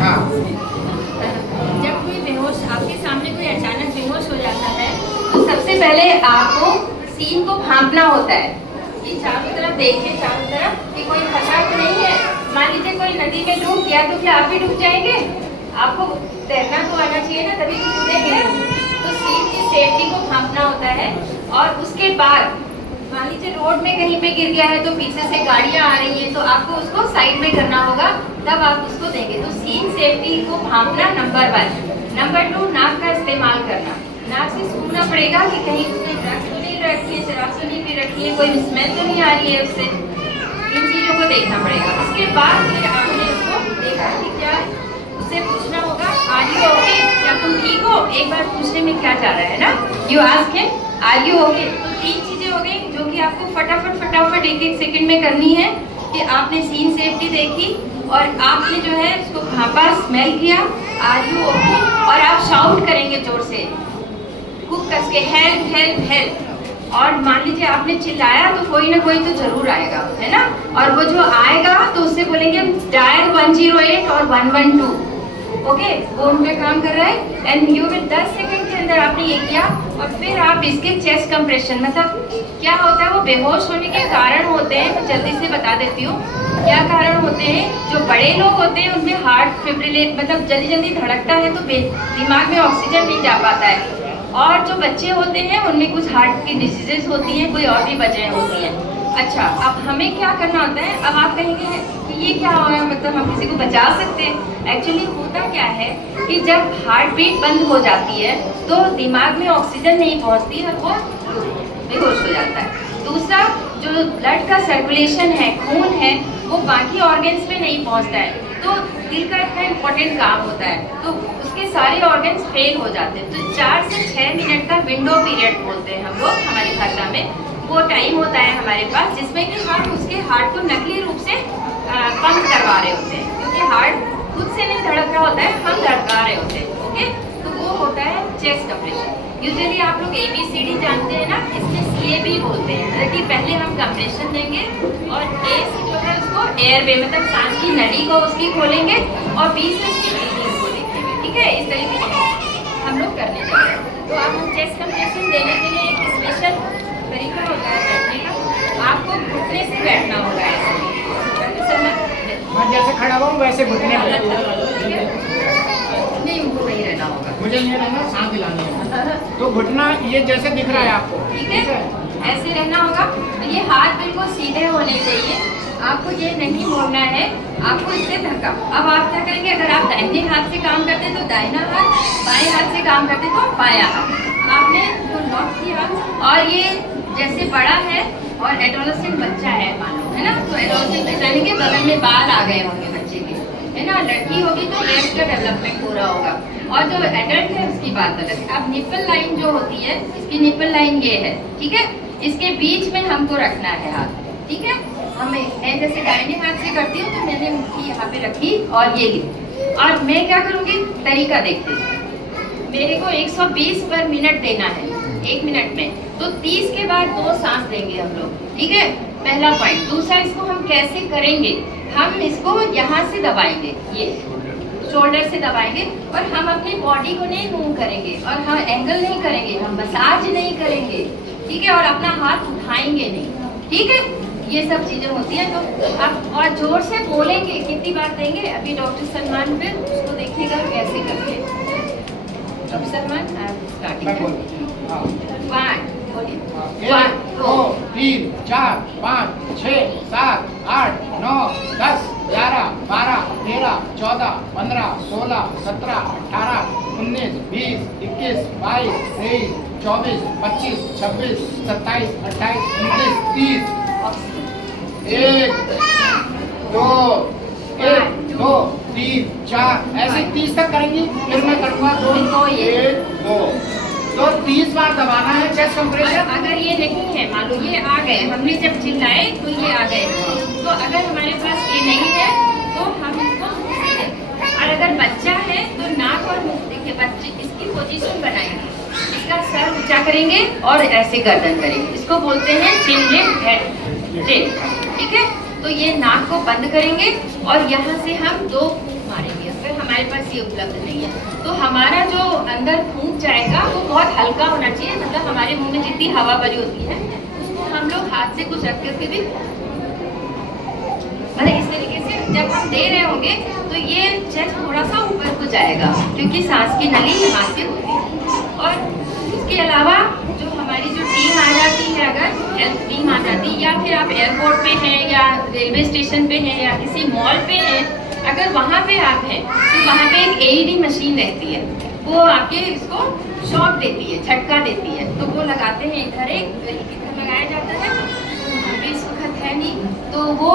हाँ। जब कोई बेहोश आपके सामने कोई अचानक बेहोश हो जाता है तो सबसे पहले आपको सीन को भांपना होता है कि चारों तरफ देखिए, चारों तरफ कि कोई खतरा तो नहीं है। मान लीजिए कोई नदी में डूब गया तो क्या आप भी डूब जाएंगे? आपको तैरना तो आना चाहिए ना, तभी तो कूदेंगे। तो सीन की सेफ्टी को भांपना होता है। और उसके बाद मान लीजिए रोड में कहीं पे गिर गया है तो पीछे से गाड़ियां आ रही हैं तो आपको उसको साइड में करना होगा, तब आप उसको देंगे। तो सीन सेफ्टी को भांपना नंबर 1। नंबर 2, नाक का इस्तेमाल करना। नाक से सूंघना पड़ेगा कि कहीं उसने ड्रग्स तो नहीं रखी है, शराब तो नहीं पी रखी है, कोई स्मेल तो नहीं आ रही है उससे। इन चीज़ों को देखना पड़ेगा। उसके बाद फिर आपने इसको देखा कि क्या, उससे पूछना होगा आर यू ओके, क्या तुम ठीक हो? एक बार पूछने में क्या जा रहा है ना, you ask him are you okay. तो 3 चीज़ें हो गई जो कि आपको फटाफट 1-1 सेकंड में करनी है कि आपने सीन सेफ्टी देखी और आपने जो है उसको भापा, स्मेल किया, आर यू ओके, और आप शाउट करेंगे जोर से, खूब कस के हेल्प हेल्प हेल्प। और मान लीजिए आपने चिल्लाया तो कोई ना कोई तो जरूर आएगा, है ना। और वो जो आएगा तो उससे बोलेंगे डायल 108 और 112। ओके, वो उन पे काम कर रहा है। एंड यू विल 10 सेकंड के अंदर आपने ये किया। और फिर आप इसके चेस्ट कंप्रेशन, मतलब क्या होता है, वो बेहोश होने के कारण होते हैं, तो जल्दी से बता देती हूँ क्या कारण होते हैं। जो बड़े लोग होते हैं उनमें हार्ट फिब्रिलेट, मतलब जल्दी जल्दी धड़कता है तो दिमाग में ऑक्सीजन नहीं जा पाता है। और जो बच्चे होते हैं उनमें कुछ हार्ट की डिजीजेस होती हैं, कोई और भी वजह होती हैं। अच्छा, अब हमें क्या करना होता है? अब आप कहेंगे कि ये क्या हो रहा है, मतलब हम किसी को बचा सकते हैं? एक्चुअली होता क्या है कि जब हार्ट बीट बंद हो जाती है तो दिमाग में ऑक्सीजन नहीं पहुंचती है, वो बेहोश हो जाता है। दूसरा, जो ब्लड का सर्कुलेशन है, खून है, वो बाकी ऑर्गन्स में नहीं पहुंचता है। तो दिल का इतना इम्पोर्टेंट काम होता है तो उसके सारे ऑर्गन्स फेल हो जाते हैं। तो 4 से 6 मिनट का विंडो पीरियड बोलते हैं हम लोग हमारी भाषा में, वो टाइम होता है हमारे पास जिसमें कि हम उसके हार्ट को नकली रूप से पंप करवा रहे होते हैं, क्योंकि हार्ट खुद से नहीं धड़क रहा होता है, हम धड़का रहे होते हैं। ओके, तो वो होता है चेस्ट कंप्रेशन। यूजुअली आप लोग ABCD जानते हैं ना, इसमें CAB बोलते हैं, मतलब कि पहले हम कंप्रेशन देंगे और A से जो है उसको एयरवे, मतलब सांस की नली को उसकी खोलेंगे, और B से उसकी ब्रीथिंग को देखेंगे। ठीक है, इस तरीके से हम लोग करने जा रहे हैं। तो आप चेस्ट कंप्रेशन देने के लिए एक स्पेशल तरीका होता है बैठने का। आपको घुटने से बैठना होगा ऐसे। मैं जैसे खड़ा हुआ वैसे घुटने नहीं, उनको वही रहना होगा, मुझे ये रहना, सांस दिलानी है। तो घुटना ये जैसे दिख रहा है आपको, ठीक है, ऐसे रहना होगा। ये हाथ बिल्कुल सीधे होने चाहिए, आपको ये नहीं मोड़ना है, आपको इससे धक्का। अब आप क्या करेंगे, अगर आप दाहिने हाथ से काम करते तो दाहिना हाथ, बाएं हाथ से काम करते तो बायां हाथ। आपने तो लॉक किया, और ये जैसे बड़ा है और एडोलेसेंट बच्चा है मान लो, है ना, तो एडोलेसेंट यानी कि बगल में बाल आ गए होंगे बच्चे के, है ना। लड़की होगी तो ब्रेस्ट का डेवलपमेंट हो रहा होगा, और जो एडल्ट है उसकी बात अलग है। अब निपल लाइन जो होती है, इसकी निपल लाइन ये है, ठीक है, इसके बीच में हमको रखना है हाथ, ठीक है। मैं जैसे दाहिने हाथ से करती हूँ तो मैंने मुट्ठी यहाँ पे रखी और ये ली, और मैं क्या करूँगी, तरीका देखते हैं। मेरे को 120 पर मिनट देना है 1 मिनट में, तो 30 के बाद 2 सांस देंगे हम लोग, ठीक है, पहला पॉइंट। दूसरा, इसको हम कैसे करेंगे, हम इसको यहाँ से दबाएंगे, ये शोल्डर से दबाएंगे, और हम अपनी बॉडी को नहीं मूव करेंगे, और हम एंगल नहीं करेंगे, हम मसाज नहीं करेंगे, ठीक है, और अपना हाथ उठाएंगे नहीं, ठीक है। ये सब चीज़ें होती हैं। तो आप और जोर से बोलेंगे, कितनी बार देंगे, अभी डॉक्टर सलमान फिर उसको देखिएगा कैसे करके। डॉक्टर सलमान स्टार्टिंग 1 2 3 4 5 6 7 8 9 10 11 12 13 14 15 16 17 18 19 20 21 22 23 24 25 26 27 28 29 30 1 2 3 4 ऐसे 30 तक करेंगी, फिर मैं करूँगा 2 1 2। तो 30 बार दबाना है चेस्ट कंप्रेशन। अगर ये नहीं है, मान लो ये आ गए, हमने जब चिल्लाए तो ये आ गए, तो अगर हमारे पास ये नहीं है तो हम इसको, और अगर बच्चा है तो नाक और मुंह, देखिए बच्चे इसकी पोजीशन बनाएंगे, इसका सर ऊंचा करेंगे और ऐसे गर्दन करेंगे, इसको बोलते हैं चिन लिफ्ट हेड लिफ्ट, ठीक है। तो ये नाक को बंद करेंगे और यहाँ से हम 2 फूंक मारेंगे। अगर हमारे ऐसी उपलब्ध नहीं है। तो हमारा जो अंदर फूंक जाएगा वो बहुत हल्का होना चाहिए, मतलब हमारे मुंह में जितनी हवा भरी होती है उसको हम लोग हाथ से कुछ रख करके भी, मतलब इस तरीके से जब हम दे रहे होंगे तो ये चेस्ट थोड़ा सा ऊपर को जाएगा, क्योंकि सांस की नली यहाँ से होती है। और इसके अलावा जो हमारी जो टीम आ जाती है, अगर हेल्थ टीम आ जाती है, या फिर आप एयरपोर्ट पे हैं या रेलवे स्टेशन पे हैं या किसी मॉल पे हैं, अगर वहाँ पे आप हैं तो वहाँ पे एक AED मशीन रहती है, वो आपके इसको शॉक देती है, झटका देती है, तो वो लगाते हैं इधर, एक इधर लगाया जाता है, अभी इस वक्त है नहीं, तो वो